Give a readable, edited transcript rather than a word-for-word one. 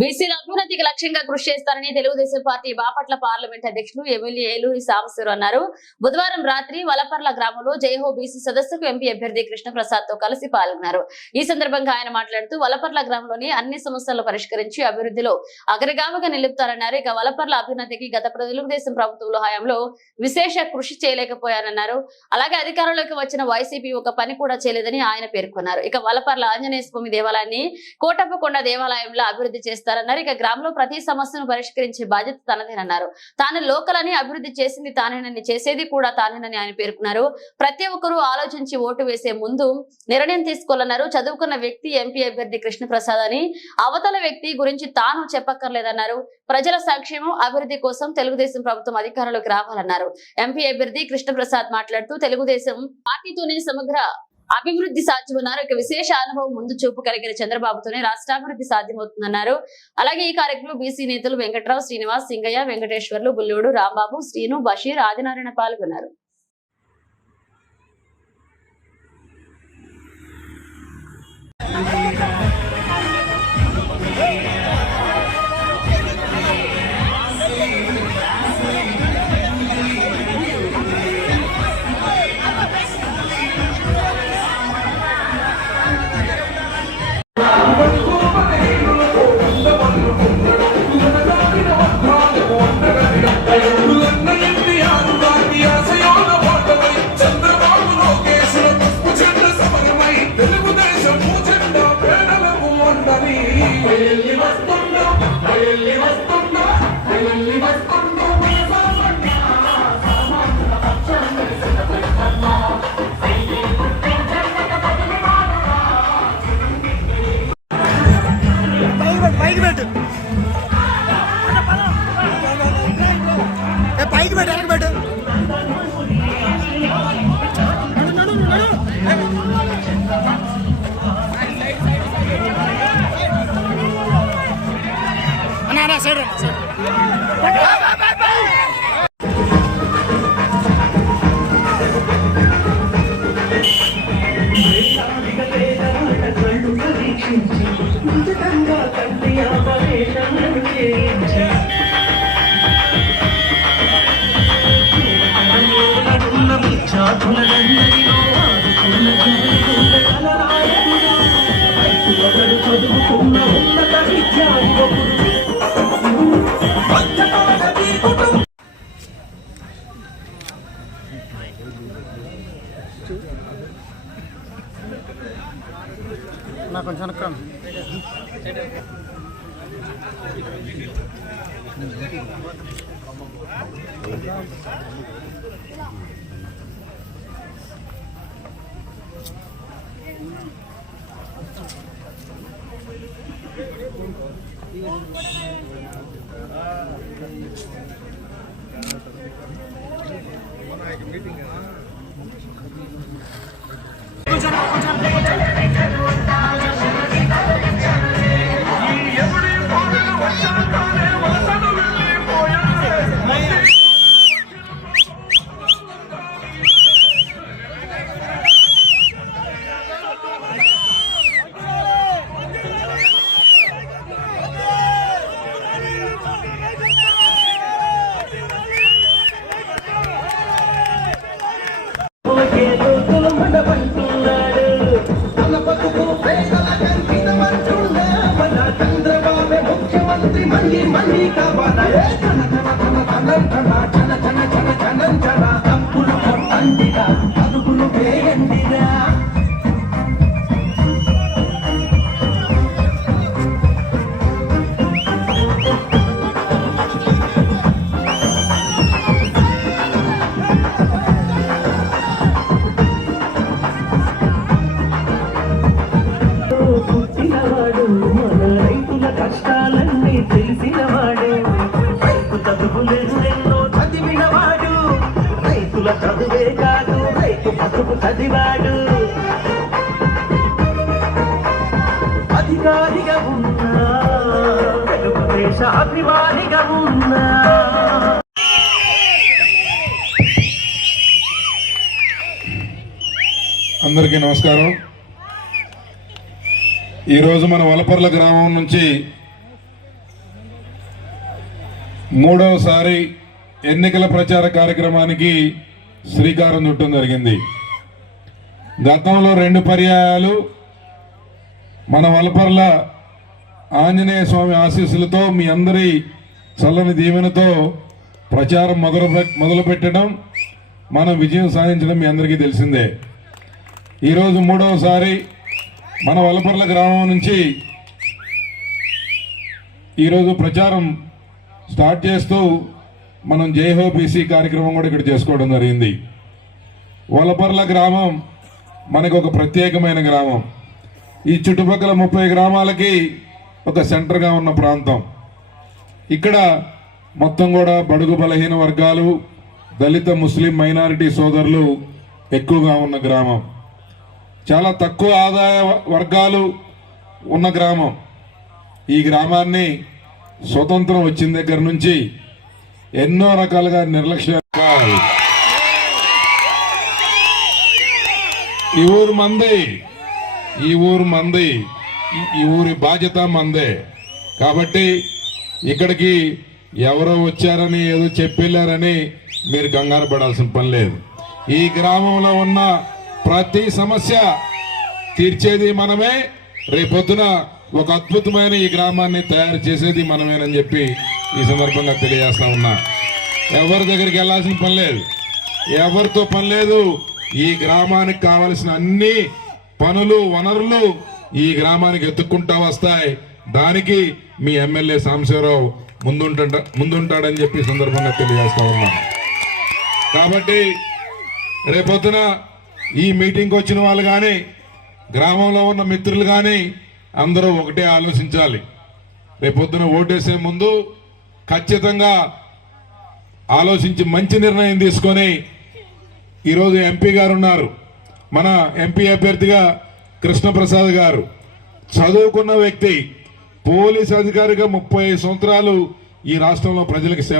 బీసీల అభ్యున్నతికి లక్ష్యంగా కృషి చేస్తారని తెలుగుదేశం పార్టీ బాపట్ల పార్లమెంట్ అధ్యక్షులు ఎమ్మెల్యే ఏలూరి సాంబశివరావు అన్నారు. బుధవారం రాత్రి వలపర్ల గ్రామంలో జయహో బీసీ సదస్సుకు ఎంపీ అభ్యర్థి కృష్ణప్రసాద్ తో కలిసి పాల్గొన్నారు. ఈ సందర్భంగా ఆయన మాట్లాడుతూ వలపర్ల గ్రామంలోని అన్ని సమస్యలను పరిష్కరించి అభివృద్ధిలో అగ్రగామిగా నిలుపుతారన్నారు. ఇక వలపర్ల అభ్యున్నతికి గత తెలుగుదేశం ప్రభుత్వంలో హయాంలో విశేష కృషి చేయలేకపోయారన్నారు. అలాగే అధికారంలోకి వచ్చిన వైసీపీ ఒక పని కూడా చేయలేదని ఆయన పేర్కొన్నారు. ఇక వలపర్ల ఆంజనేయ స్వామి దేవాలయాన్ని కోటప్పకొండ దేవాలయంలో అభివృద్ధి చేస్తారన్నారు. ఇక గ్రామంలో ప్రతి సమస్యను పరిష్కరించే బాధ్యత తనదేనన్నారు. తాను లోకల్ అని అభివృద్ధి చేసింది తానేనని చేసేది కూడా తానేనని ఆయన పేర్కొన్నారు. ప్రతి ఒక్కరూ ఆలోచించి ఓటు వేసే ముందు నిర్ణయం తీసుకోవాలన్నారు. చదువుకున్న వ్యక్తి ఎంపీ అభ్యర్థి కృష్ణప్రసాద్ అని అవతల వ్యక్తి గురించి తాను చెప్పక్కర్లేదన్నారు. ప్రజల సంక్షేమం అభివృద్ధి కోసం తెలుగుదేశం ప్రభుత్వం అధికారంలోకి రావాలన్నారు. ఎంపీ అభ్యర్థి కృష్ణప్రసాద్ మాట్లాడుతూ తెలుగుదేశం పార్టీతోనే సమగ్ర అభివృద్ధి సాధ్యమన్నారు. ఇక విశేష అనుభవం ముందు చూపు కలిగిన చంద్రబాబుతోనే రాష్ట్రాభివృద్ధి సాధ్యమవుతుందన్నారు. అలాగే ఈ కార్యక్రమంలో బీసీ నేతలు వెంకట్రావు, శ్రీనివాస్, సింగయ్య, వెంకటేశ్వర్లు, బుల్లుడు, రాంబాబు, శ్రీను, బషీర్, ఆదినారాయణ పాల్గొన్నారు. నాకు కొంచెం అనుకోండి. కష్టాలన్నీ తెలిసినవాడు, రైతు చదువులెన్నెన్నో చదివినవాడు, రైతుల చదువే కాదు రైతు బతుకు చదివాడు. అధికారిగా ఉన్నా తెలుగుదేశ అభిమానిగా ఉన్నా అందరికీ నమస్కారం. ఈరోజు మన వలపర్ల గ్రామం నుంచి మూడవసారి ఎన్నికల ప్రచార కార్యక్రమానికి శ్రీకారం చుట్టడం జరిగింది. గతంలో 2 పర్యాయాలు మన వలపర్ల ఆంజనేయ స్వామి ఆశీస్సులతో మీ అందరి చల్లని దీవెనతో ప్రచారం మొదలు పెట్టడం, మనం విజయం సాధించడం మీ అందరికీ తెలిసిందే. ఈరోజు మూడవసారి మన వలపర్ల గ్రామం నుంచి ఈరోజు ప్రచారం స్టార్ట్ చేస్తూ మనం జై హో బీసీ కార్యక్రమం కూడా ఇక్కడ చేసుకోవడం జరిగింది. వలపర్ల గ్రామం మనకు ఒక ప్రత్యేకమైన గ్రామం. ఈ చుట్టుపక్కల 30 గ్రామాలకి ఒక సెంటర్గా ఉన్న ప్రాంతం. ఇక్కడ మొత్తం కూడా బడుగు బలహీన వర్గాలు, దళిత ముస్లిం మైనారిటీ సోదరులు ఎక్కువగా ఉన్న గ్రామం. చాలా తక్కువ ఆదాయ వర్గాలు ఉన్న గ్రామం. ఈ గ్రామాన్ని స్వతంత్రం వచ్చిన దగ్గర నుంచి ఎన్నో రకాలుగా నిర్లక్ష్యాలు. ఈ ఊరు మంది, ఈ ఊరి బాధ్యత మందే. కాబట్టి ఇక్కడికి ఎవరో వచ్చారని ఏదో చెప్పెళ్ళారని మీరు కంగారు పడాల్సిన పని లేదు. ఈ గ్రామంలో ఉన్న ప్రతి సమస్య తీర్చేది మనమే, రేపొద్దున ఒక అద్భుతమైన ఈ గ్రామాన్ని తయారు చేసేది మనమేనని చెప్పి ఈ సందర్భంగా తెలియజేస్తా ఉన్నా. ఎవరి దగ్గరికి వెళ్ళాల్సిన పని లేదు, ఎవరితో పని లేదు. ఈ గ్రామానికి కావలసిన అన్ని పనులు, వనరులు ఈ గ్రామానికి ఎత్తుక్కుంటా వస్తాయి. దానికి మీ ఎమ్మెల్యే సాంబశివరావు ముందుంటాడని చెప్పి సందర్భంగా తెలియజేస్తా ఉన్నా. కాబట్టి రేపొద్దున ఈ మీటింగ్కి వచ్చిన వాళ్ళు కానీ, గ్రామంలో ఉన్న మిత్రులు కానీ అందరూ ఒకటే ఆలోచించాలి. రేపొద్దున ఓటేసే ముందు ఖచ్చితంగా ఆలోచించి మంచి నిర్ణయం తీసుకొని, ఈరోజు ఎంపీ గారు ఉన్నారు, మన ఎంపీ అభ్యర్థిగా కృష్ణప్రసాద్ గారు చదువుకున్న వ్యక్తి, పోలీస్ అధికారిగా 35 సంవత్సరాలు ఈ రాష్ట్రంలో ప్రజలకు సేవ